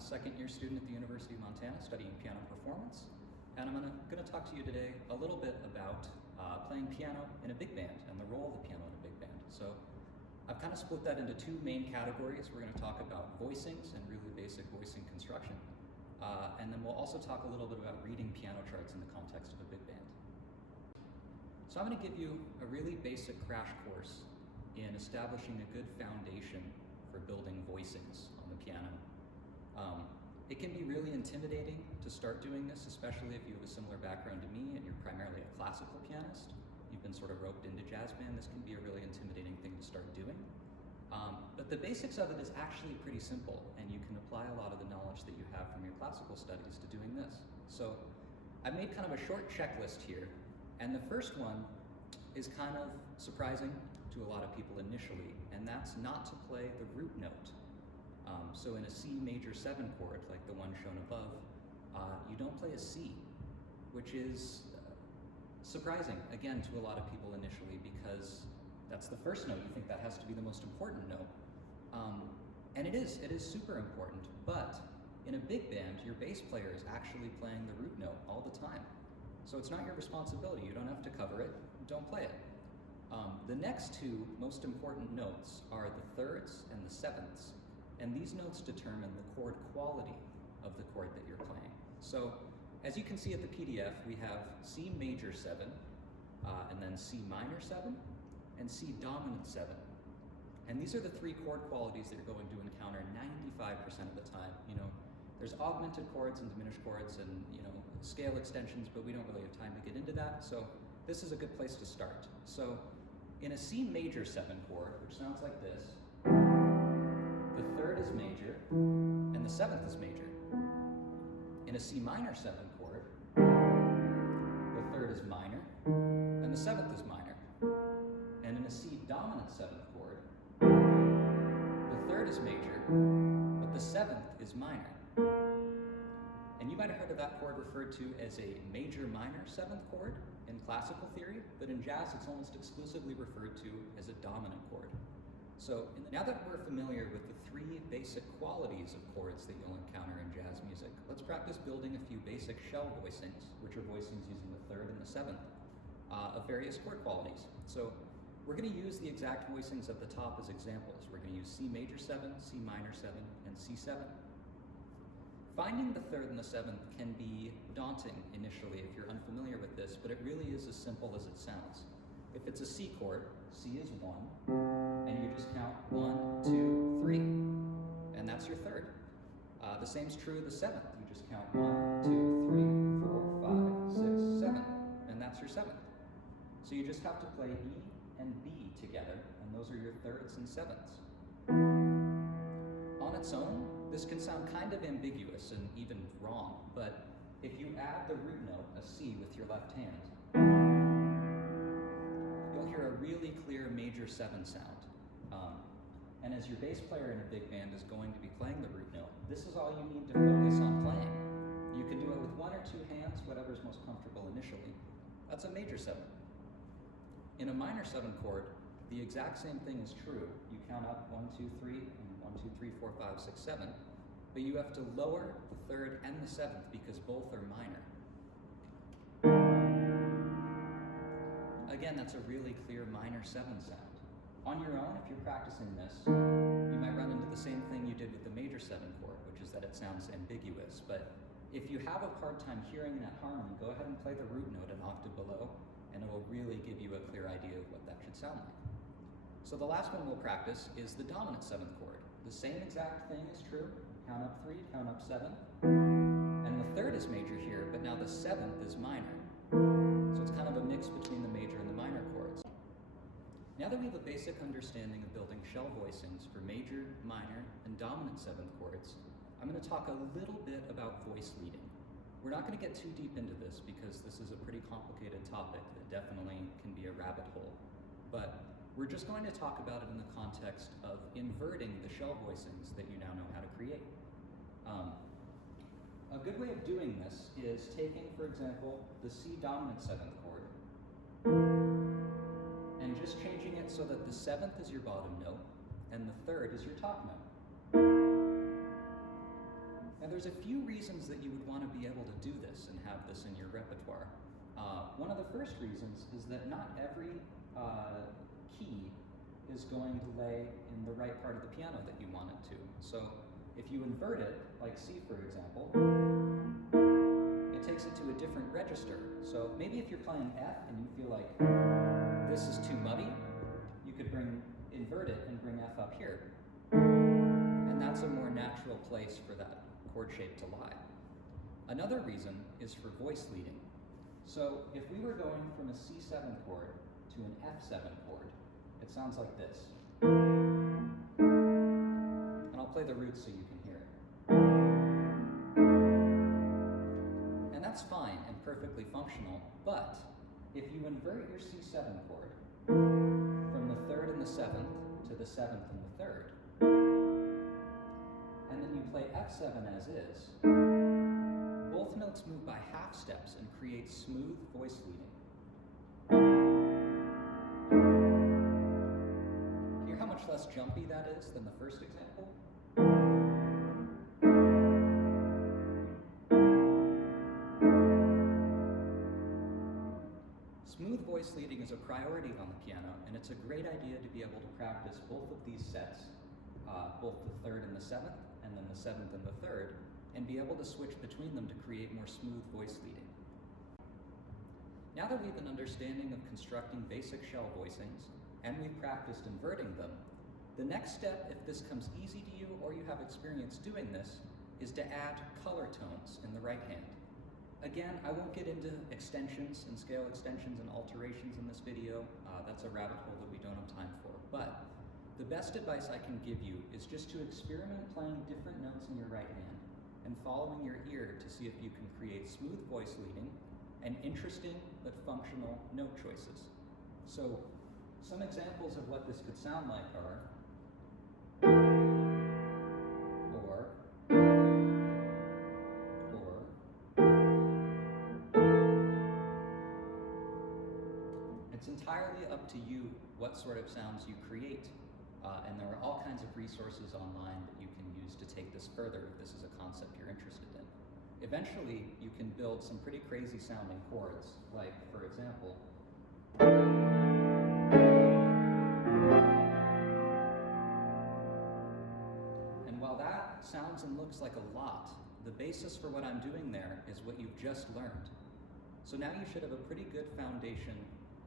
a second-year student at the University of Montana studying piano performance, and I'm going to talk to you today a little bit about playing piano in a big band and the role of the piano in a big band. So I've kind of split that into two main categories. We're going to talk about voicings and really basic voicing construction, and then we'll also talk a little bit about reading piano charts in the context of a big band. So I'm going to give you a really basic crash course in establishing a good foundation for building voicings on the piano. It can be really intimidating to start doing this, especially if you have a similar background to me and you're primarily a classical pianist. You've been sort of roped into jazz band. This can be a really intimidating thing to start doing. But the basics of it is actually pretty simple, and you can apply a lot of the knowledge that you have from your classical studies to doing this. So I've made kind of a short checklist here, and the first one is kind of surprising to a lot of people initially, and that's not to play the root note. So in a C major 7 chord, like the one shown above, you don't play a C, which is surprising, again, to a lot of people initially, because that's the first note. You think that has to be the most important note. And it is super important, but in a big band, your bass player is actually playing the root note all the time. So it's not your responsibility. You don't have to cover it. Don't play it. The next two most important notes are the thirds and the sevenths. And these notes determine the chord quality of the chord that you're playing. So as you can see at the PDF, we have C major 7, and then C minor 7, and C dominant 7. And these are the three chord qualities that you're going to encounter 95% of the time. You know, there's augmented chords and diminished chords and, you know, scale extensions, but we don't really have time to get into that. So this is a good place to start. So in a C major 7 chord, which sounds like this, the third is major, and the seventh is major. In a C minor 7 chord, the third is minor, and the seventh is minor. And in a C dominant 7 chord, the third is major, but the seventh is minor. And you might have heard of that chord referred to as a major-minor 7th chord in classical theory, but in jazz it's almost exclusively referred to as a dominant chord. So now that we're familiar with the three basic qualities of chords that you'll encounter in jazz music, let's practice building a few basic shell voicings, which are voicings using the third and the seventh of various chord qualities. So we're going to use the exact voicings at the top as examples. We're going to use C major 7, C minor 7, and C7. Finding the third and the seventh can be daunting initially if you're unfamiliar with this, but it really is as simple as it sounds. If it's a C chord, C is 1, and you just count 1, 2, 3, and that's your third. The same's true of the seventh. You just count 1, 2, 3, 4, 5, 6, 7, and that's your seventh. So you just have to play E and B together, and those are your thirds and sevenths. On its own, this can sound kind of ambiguous and even wrong, but if you add the root note, a C, with your left hand, you'll hear a really clear major 7 sound. And as your bass player in a big band is going to be playing the root note, this is all you need to focus on playing. You can do it with 1 or 2 hands, whatever's most comfortable initially. That's a major 7. In a minor 7 chord, the exact same thing is true. You count up 1, 2, 3, and 1, 2, 3, 4, 5, 6, 7, but you have to lower the third and the seventh because both are minor. Again, that's a really clear minor 7 sound. On your own, if you're practicing this, you might run into the same thing you did with the major 7 chord, which is that it sounds ambiguous. But if you have a hard time hearing that harmony, go ahead and play the root note an octave below, and it will really give you a clear idea of what that should sound like. So the last one we'll practice is the dominant 7th chord. The same exact thing is true. Count up 3, count up 7. And the third is major here, but now the seventh is minor. So it's kind of a mix between the major and the minor chords. Now that we have a basic understanding of building shell voicings for major, minor, and dominant 7th chords, I'm going to talk a little bit about voice leading. We're not going to get too deep into this because this is a pretty complicated topic that definitely can be a rabbit hole. But we're just going to talk about it in the context of inverting the shell voicings that you now know how to create. A good way of doing this is taking, for example, the C dominant 7th chord and just changing it so that the 7th is your bottom note and the third is your top note. Now there's a few reasons that you would want to be able to do this and have this in your repertoire. One of the first reasons is that not every key is going to lay in the right part of the piano that you want it to. So if you invert it, like C for example, it takes it to a different register. So maybe if you're playing F and you feel like this is too muddy, you could invert it and bring F up here. And that's a more natural place for that chord shape to lie. Another reason is for voice leading. So if we were going from a C7 chord to an F7 chord, it sounds like this. And I'll play the roots so you can hear it. And that's fine and perfectly functional, but if you invert your C7 chord from the 3rd and the 7th to the 7th and the 3rd, and then you play F7 as is, both notes move by half steps and create smooth voice leading. Hear how much less jumpy that is than the first example? Smooth voice leading is a priority on the piano, and it's a great idea to be able to practice both of these sets, both the 3rd and the 7th, and then the 7th and the 3rd, and be able to switch between them to create more smooth voice leading. Now that we have an understanding of constructing basic shell voicings, and we've practiced inverting them, the next step, if this comes easy to you or you have experience doing this, is to add color tones in the right hand. Again, I won't get into extensions and scale extensions and alterations in this video. That's a rabbit hole that we don't have time for. But the best advice I can give you is just to experiment playing different notes in your right hand and following your ear to see if you can create smooth voice leading and interesting but functional note choices. So some examples of what this could sound like are or. It's entirely up to you what sort of sounds you create, and there are all kinds of resources online that you can use to take this further if this is a concept you're interested in. Eventually, you can build some pretty crazy sounding chords, like, for example, and while that sounds and looks like a lot, the basis for what I'm doing there is what you've just learned. So now you should have a pretty good foundation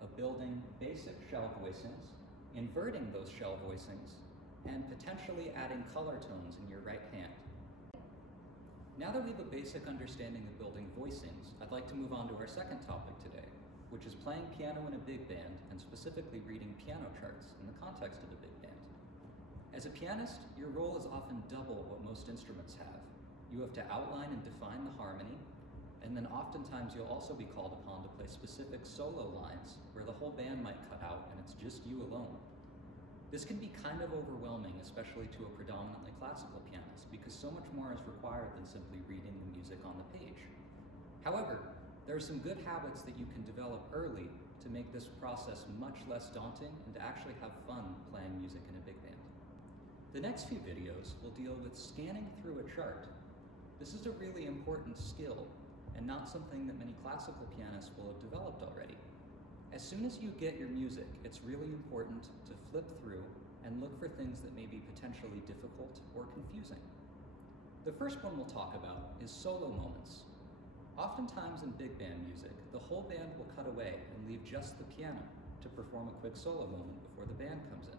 of building basic shell voicings, inverting those shell voicings, and potentially adding color tones in your right hand. Now that we have a basic understanding of building voicings, I'd like to move on to our second topic today, which is playing piano in a big band, and specifically reading piano charts in the context of a big band. As a pianist, your role is often double what most instruments have. You have to outline and define the harmony, and then oftentimes you'll also be called upon to play specific solo lines where the whole band might cut out and it's just you alone. This can be kind of overwhelming, especially to a predominantly classical pianist, because so much more is required than simply reading the music on the page. However, there are some good habits that you can develop early to make this process much less daunting and to actually have fun playing music in a big band. The next few videos will deal with scanning through a chart. This is a really important skill, and not something that many classical pianists will have developed already. As soon as you get your music, it's really important to flip through and look for things that may be potentially difficult or confusing. The first one we'll talk about is solo moments. Oftentimes in big band music, the whole band will cut away and leave just the piano to perform a quick solo moment before the band comes in.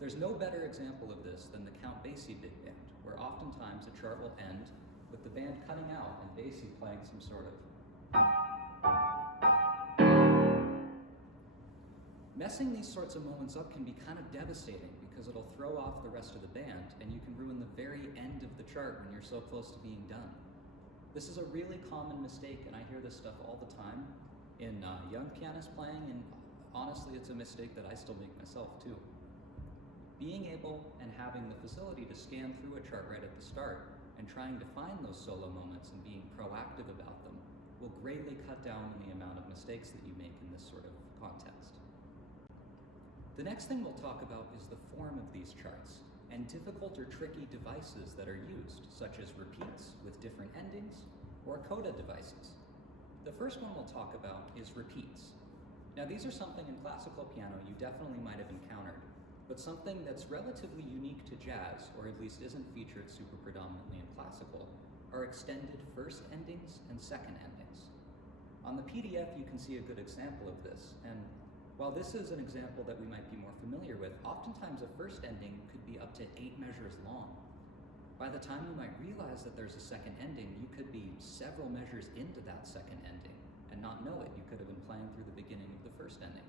There's no better example of this than the Count Basie big band, where oftentimes a chart will end with the band cutting out and Basie playing some sort of. Messing these sorts of moments up can be kind of devastating because it'll throw off the rest of the band and you can ruin the very end of the chart when you're so close to being done. This is a really common mistake, and I hear this stuff all the time in young pianists playing, and honestly it's a mistake that I still make myself too. Being able and having the facility to scan through a chart right at the start and trying to find those solo moments and being proactive about them will greatly cut down on the amount of mistakes that you make in this sort of context. The next thing we'll talk about is the form of these charts and difficult or tricky devices that are used, such as repeats with different endings, or coda devices. The first one we'll talk about is repeats. Now these are something in classical piano you definitely might have encountered, but something that's relatively unique to jazz, or at least isn't featured super predominantly in classical, are extended first endings and second endings. On the PDF you can see a good example of this, and while this is an example that we might be more familiar with, oftentimes a first ending could be up to 8 measures long. By the time you might realize that there's a second ending, you could be several measures into that second ending and not know it. You could have been playing through the beginning of the first ending.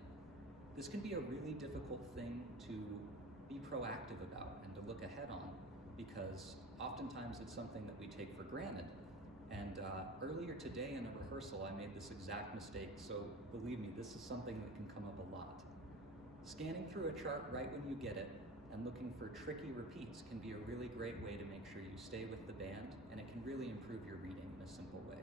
This can be a really difficult thing to be proactive about and to look ahead on, because oftentimes it's something that we take for granted. And earlier today in a rehearsal, I made this exact mistake, so believe me, this is something that can come up a lot. Scanning through a chart right when you get it and looking for tricky repeats can be a really great way to make sure you stay with the band, and it can really improve your reading in a simple way.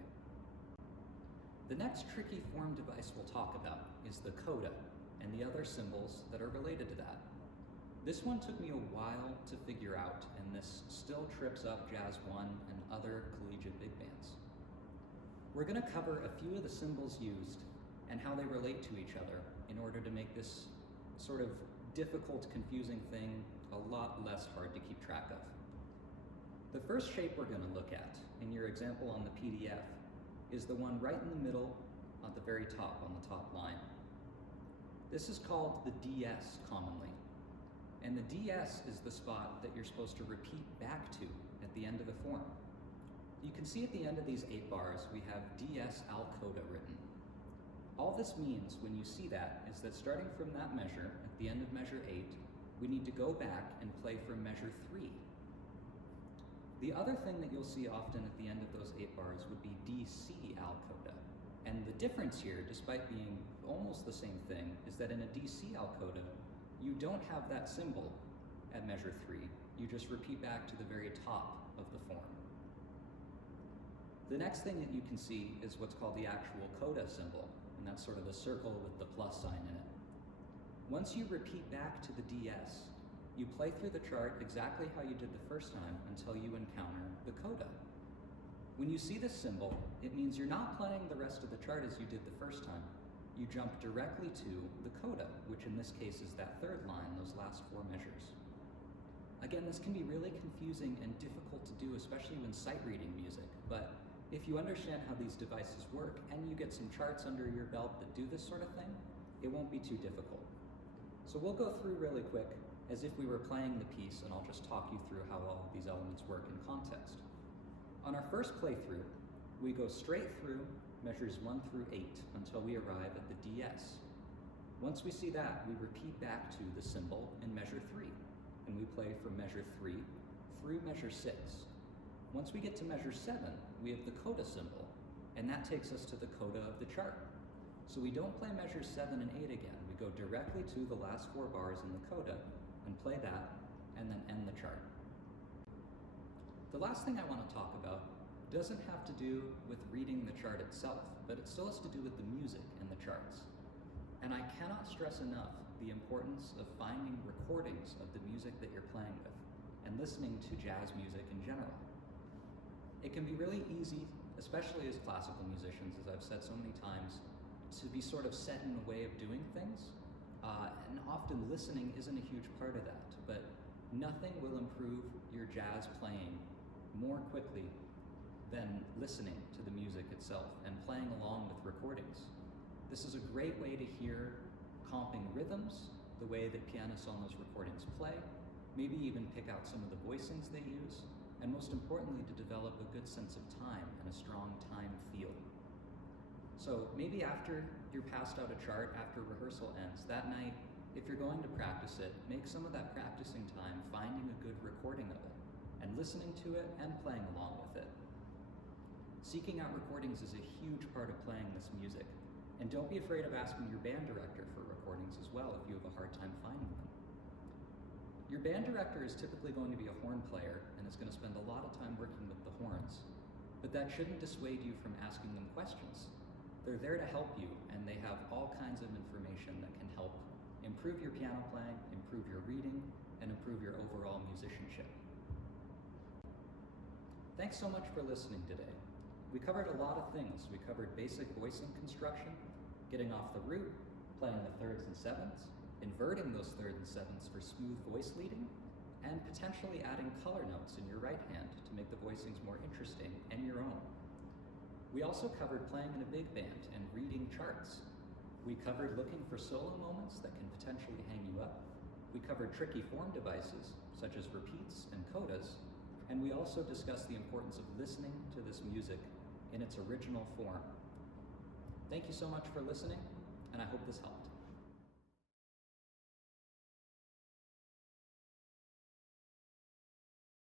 The next tricky form device we'll talk about is the coda and the other symbols that are related to that. This one took me a while to figure out, and this still trips up Jazz 1 and other collegiate big bands. We're going to cover a few of the symbols used and how they relate to each other in order to make this sort of difficult, confusing thing a lot less hard to keep track of. The first shape we're going to look at in your example on the PDF is the one right in the middle at the very top, on the top line. This is called the DS commonly. And the DS is the spot that you're supposed to repeat back to at the end of the form. You can see at the end of these 8 bars, we have DS al coda written. All this means when you see that is that starting from that measure, at the end of measure 8, we need to go back and play from measure 3. The other thing that you'll see often at the end of those 8 bars would be DC al coda. And the difference here, despite being almost the same thing, is that in a DC al coda, you don't have that symbol at measure 3. You just repeat back to the very top of the form. The next thing that you can see is what's called the actual coda symbol, and that's sort of the circle with the plus sign in it. Once you repeat back to the DS, you play through the chart exactly how you did the first time until you encounter the coda. When you see this symbol, it means you're not playing the rest of the chart as you did the first time. You jump directly to the coda, which in this case is that third line, those last 4 measures. Again, this can be really confusing and difficult to do, especially when sight reading music, but if you understand how these devices work and you get some charts under your belt that do this sort of thing, it won't be too difficult. So we'll go through really quick as if we were playing the piece, and I'll just talk you through how all of these elements work in context. On our first playthrough, we go straight through measures 1 through 8 until we arrive at the DS. Once we see that, we repeat back to the symbol in measure 3, and we play from measure 3 through measure 6. Once we get to measure 7, we have the coda symbol, and that takes us to the coda of the chart. So we don't play measures 7 and 8 again. We go directly to the last 4 bars in the coda and play that, and then end the chart. The last thing I want to talk about doesn't have to do with reading the chart itself, but it still has to do with the music in the charts. And I cannot stress enough the importance of finding recordings of the music that you're playing with and listening to jazz music in general. It can be really easy, especially as classical musicians, as I've said so many times, to be sort of set in a way of doing things, and often listening isn't a huge part of that, but nothing will improve your jazz playing more quickly than listening to the music itself and playing along with recordings. This is a great way to hear comping rhythms, the way that pianists on those recordings play, maybe even pick out some of the voicings they use, and most importantly, to develop a good sense of time and a strong time feel. So maybe after you're passed out a chart, after rehearsal ends, that night, if you're going to practice it, make some of that practicing time finding a good recording of it, and listening to it and playing along with it. Seeking out recordings is a huge part of playing this music, and don't be afraid of asking your band director for recordings as well if you have a hard time finding them. Your band director is typically going to be a horn player and is going to spend a lot of time working with the horns, but that shouldn't dissuade you from asking them questions. They're there to help you, and they have all kinds of information that can help improve your piano playing, improve your reading, and improve your overall musicianship. Thanks so much for listening today. We covered a lot of things. We covered basic voicing construction, getting off the root, playing the thirds and sevenths, inverting those thirds and sevenths for smooth voice leading, and potentially adding color notes in your right hand to make the voicings more interesting and your own. We also covered playing in a big band and reading charts. We covered looking for solo moments that can potentially hang you up. We covered tricky form devices, such as repeats and codas, and we also discussed the importance of listening to this music in its original form. Thank you so much for listening, and I hope this helped.